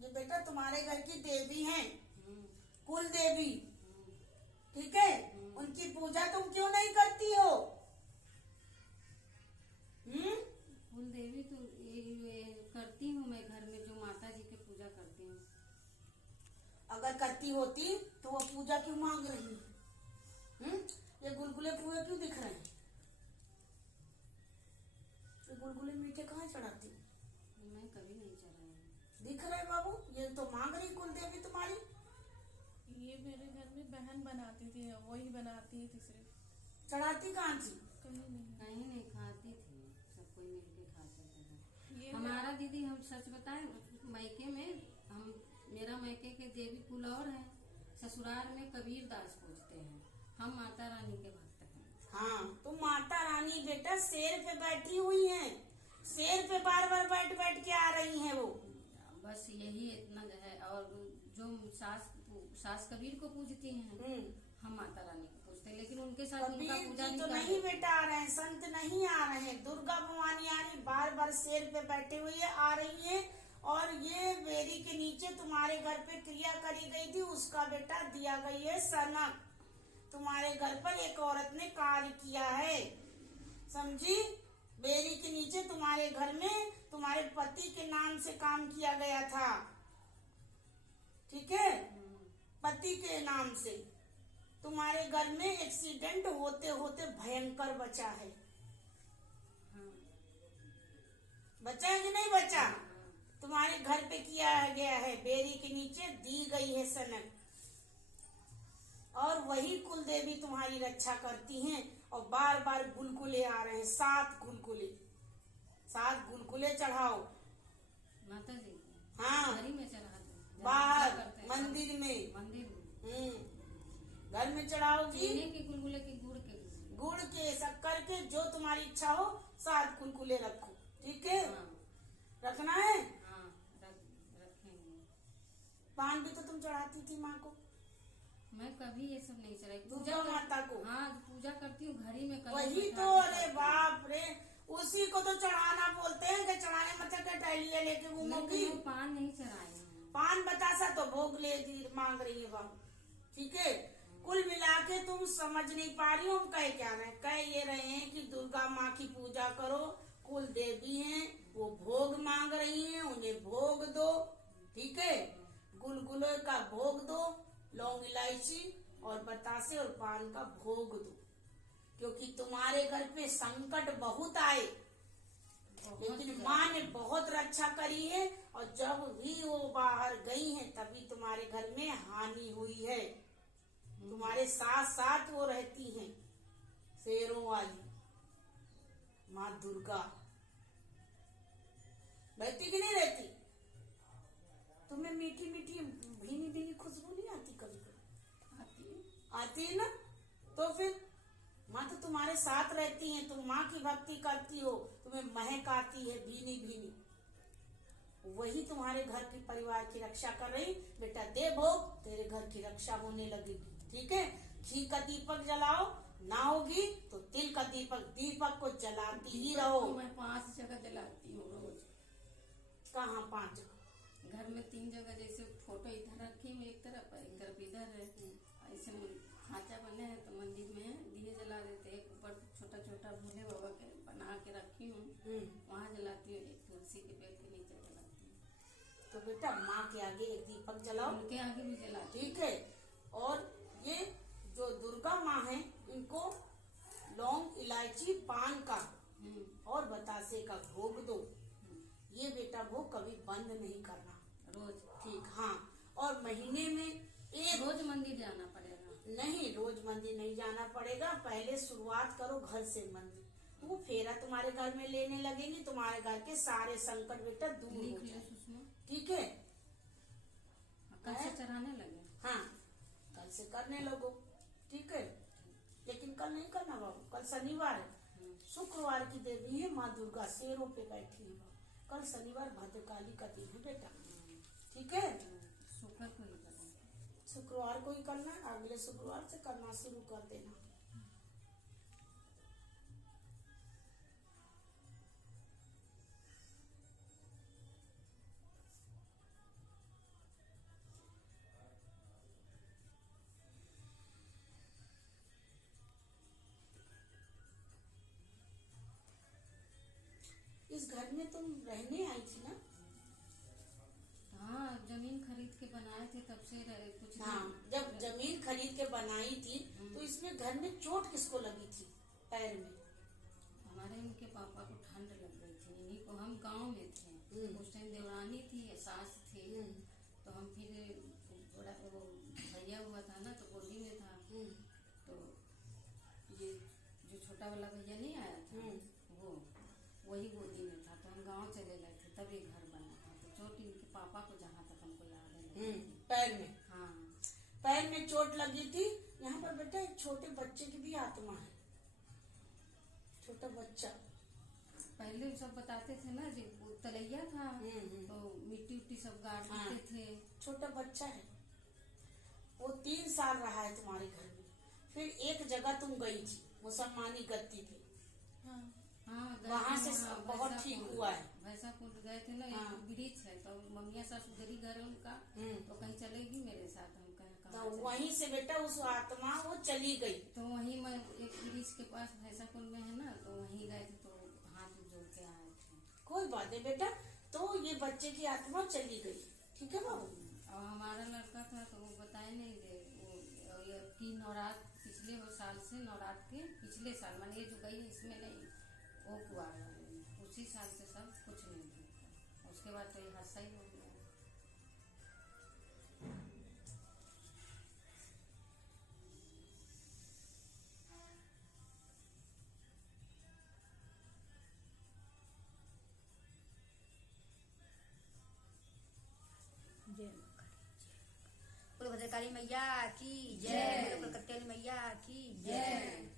ये बेटा तुम्हारे घर की देवी हैं, कुल देवी, ठीक है। उनकी पूजा तुम क्यों नहीं करती हो? कुल देवी तो ये करती हूँ मैं, घर में जो माता जी की पूजा करती हूँ। अगर करती होती तो वो पूजा क्यों मांग रही है? ये गुलगुले पुए क्यों दिख रहे हैं? ये गुलगुले मीठे कहाँ चढ़ाती हूँ? मैं कभी नहीं चढ़ाई। दिख रहे बाबू, ये तो मांग रही कुल देवी तुम्हारी। ये मेरे घर में बहन बनाती थी, वही बनाती थी सिर्फ। चढ़ाती कहाँ थी? कहीं नहीं खाती थी, सब कोई मिलके खाते थे। ये हमारा दीदी, हम सच बताएं, मायके में हम, मेरा मायके के देवी कुल और है, ससुराल में कबीर दास पूजते हैं, हम माता रानी के भक्त हैं। हाँ, तुम माता रानी बेटा शेर पे बैठी हुई हैं, शेर पे बार बार बैठ बैठ के आ रही हैं वो। बस यही इतना है। और जो सास कबीर को पूजती हैं, हम माता रानी को पूजते हैं, लेकिन उनके साथ उनका कबीर पूजा जी नहीं तो करते। नहीं बेटा आ रहे हैं, संत नहीं आ रहे हैं, दुर्गा भवानी आ रही, बार बार शेर पे बैठे हुए आ रही है। और ये बेरी के नीचे तुम्हारे घर पे क्रिया करी गई थी, उसका बेटा दिया गई है सनक। तुम्हारे घर पर एक औरत ने कार्य किया है, समझी? बेरी के नीचे तुम्हारे घर में तुम्हारे पति के नाम से काम किया गया था, ठीक है, पति के नाम से। तुम्हारे घर में एक्सीडेंट होते होते भयंकर बचा है। बचा है कि नहीं बचा? तुम्हारे घर पे किया गया है, बेरी के नीचे दी गई है सनक, और वही कुल देवी तुम्हारी रक्षा करती हैं। और बार बार गुलगुले आ रहे हैं, 7 गुलगुले, 7 गुलगुले चढ़ाओ माता जी को। हाँ, घर ही में चढ़ा दो, बाहर करते हैं। मंदिर में, मंदिर में घर में चढ़ाओगी चीनी के गुलगुले के, गुड़ के गुड़ के, शक्कर के, जो तुम्हारी इच्छा हो, 7 गुलगुले रखो, ठीक है। हाँ, रखना है। हाँ, रखेंगे। पान भी तो तुम चढ़ाती थी माँ को। मैं कभी ये सब नहीं चढ़ाई। दुर्गा माता को। हाँ, पूजा करती हूँ घर ही में। वही तो, अरे बाप रे, उसी को तो चढ़ाना बोलते हैं कि चढ़ाने मतलब क्या टहलिए लेके घूमोगी। पान नहीं चढ़ाई हूँ। पान बतासा तो भोग ले मांग रही है बाबू, ठीक है। कुल मिला के तुम समझ नहीं पा रही हो हम कह क्या रहे हैं। कह ये रहे हैं कि दुर्गा माँ की पूजा करो, कुल देवी हैं, वो भोग मांग रही हैं, उन्हें भोग दो, ठीक है। गुलगुले का भोग दो, लौंग इलायची और बतासे और पान का भोग दो, क्योंकि तुम्हारे घर पे संकट बहुत आए, लेकिन माँ ने बहुत रक्षा करी है। और जब भी वो बाहर गई हैं तभी तुम्हारे घर में हानि हुई है। तुम्हारे साथ साथ वो रहती हैं, शेरों वाली माँ दुर्गा। रहती कि नहीं रहती? तुम्हें मीठी मीठी भीनी भीनी खुशबू नहीं आती? कभी कभी आती है ना। तो फिर माँ तो तुम्हारे साथ रहती हैं, तुम माँ की भक्ति करती हो, तुम्हें महक आती है भीनी भीनी, वही तुम्हारे घर की परिवार की रक्षा कर रही। बेटा दे भोग, तेरे घर की रक्षा होने लगेगी, ठीक है। घी का दीपक जलाओ, ना होगी तो तिल का दीपक को जलाती ही रहो। मैं 5 जगह जलाती हूँ रोज। कहाँ 5 जगह? घर में 3 जगह, जैसे फोटो इधर रखी हूँ एक तरफ इधर है, ऐसे खांचा बने हैं तो मंदिर में दिए जला देते। एक ऊपर छोटा छोटा भोले बाबा के बना के रखी हूँ, वहाँ जलाती हूँ। एक तुलसी के पेड़ के नीचे जलाती हूँ। तो बेटा माँ के आगे एक दीपक जलाओ, उनके आगे भी जलाती हूँ, ठीक है। और ये जो दुर्गा माँ है, इनको लौंग इलायची पान का और बतासे का भोग दो। ये बेटा भोग कभी बंद नहीं करना, रोज, ठीक। हाँ, और महीने में एक, रोज मंदिर जाना पड़ेगा? नहीं, रोज मंदिर नहीं जाना पड़ेगा। पहले शुरुआत करो घर से मंदिर, वो फेरा तुम्हारे घर में लेने लगेंगी, तुम्हारे घर के सारे संकट बेटा दूर हो जाए, ठीक है। कल से चढ़ाने लगे? हाँ, कल से करने लगो, ठीक है। लेकिन कल नहीं करना बाबू, कल शनिवार है। शुक्रवार की देवी है माँ दुर्गा, शेरों पे बैठी है बाबू। कल शनिवार भद्रकाली का दिन है बेटा, ठीक है। शुक्र को ही करेंगे। शुक्रवार को ही करना, अगले शुक्रवार से करना शुरू कर देना। इस घर में तुम रहने आई थी ना? हाँ, जमीन खरीद के बनाए थे तब से कुछ दिन। हाँ, जब जमीन खरीद के बनाई थी तो इसमें घर में चोट किसको लगी थी पैर में? हमारे उनके पापा को ठंड लग गई थी, इन्हीं को। हम गांव में थे उस टाइम, देवरानी थी, सास थी, तो हम फिर थोड़ा वो भैया हुआ था ना, तो गोदी में था। तो ये जो छोटा वाला भैया नहीं आया था, वो वही गोदी में था, तो हम गांव चले गए थे, तब ये घर बना था। तो चोट इनके पापा को जहाँ तक हमको याद है पैर में। हाँ, पैर में चोट लगी थी। यहाँ पर बेटा एक छोटे बच्चे की भी आत्मा है, छोटा बच्चा। पहले सब बताते थे ना जी, वो तलैया था तो मिट्टी उट्टी सब गाड़ देते थे। छोटा बच्चा है वो, 3 साल रहा है तुम्हारे घर में। फिर एक जगह तुम गई थी, मुसलमानी गद्दी पे। हाँ हाँ, वहाँ से बहुत ठीक हुआ है। भैंसापुर गए थे ना, हाँ। एक ब्रिज है, तो मम्मिया सास उधर ही घर है उनका, तो कहीं चलेगी मेरे साथ, हम कहीं तो कहाँ चले। वहीं से बेटा उस आत्मा वो चली गई। तो वहीं मैं एक ब्रिज के पास भैंसापुर में है ना, तो वहीं गए थे, तो हाथ जोड़ के आए थे। कोई बात नहीं बेटा, तो ये बच्चे की आत्मा चली गई, ठीक है बाबू? और हमारा लड़का था तो वो बताए नहीं दे, वो ये की नवरात्र पिछले वो साल से, नवरात्र के पिछले साल, मान ये जो गई है इसमें नहीं, वो कुआर वाले में, उसी साल से सब कुछ नहीं था। उसके बाद तो ये हादसा ही हो गया। बोलो भद्रकाली मैया की जय, बोलो कलकत्ते वाली मैया की जय।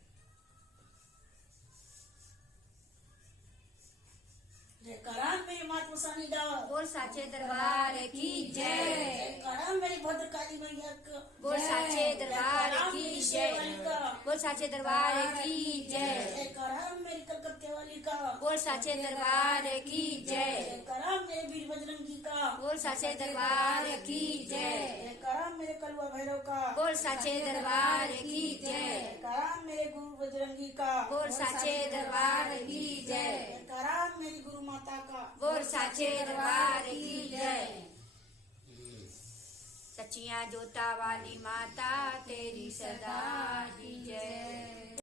जयकारा मेरी मात मुसानी दा, बोल साचे दरबार की जय, जयकारा मेरी भद्रकाली मैया का, बोल साचे दरबार की जय, बोल साचे दरबार की जय, जयकारा मेरी कलकत्ते वाली का, बोल साचे दरबार की जय, जयकारा मेरे वीर बजरंगी का, बोल साचे दरबार की जय, जयकारा मेरे कलवा भैरव का, बोल साचे दरबार की जय, जयकारा मेरे गुरु बजरंगी का, बोल साचे दरबार की जय, जयकारा मेरी गुरु माता का, बोल साचे दरबार की जय। सच्चियां जोता वाली माता तेरी सदा ही जय।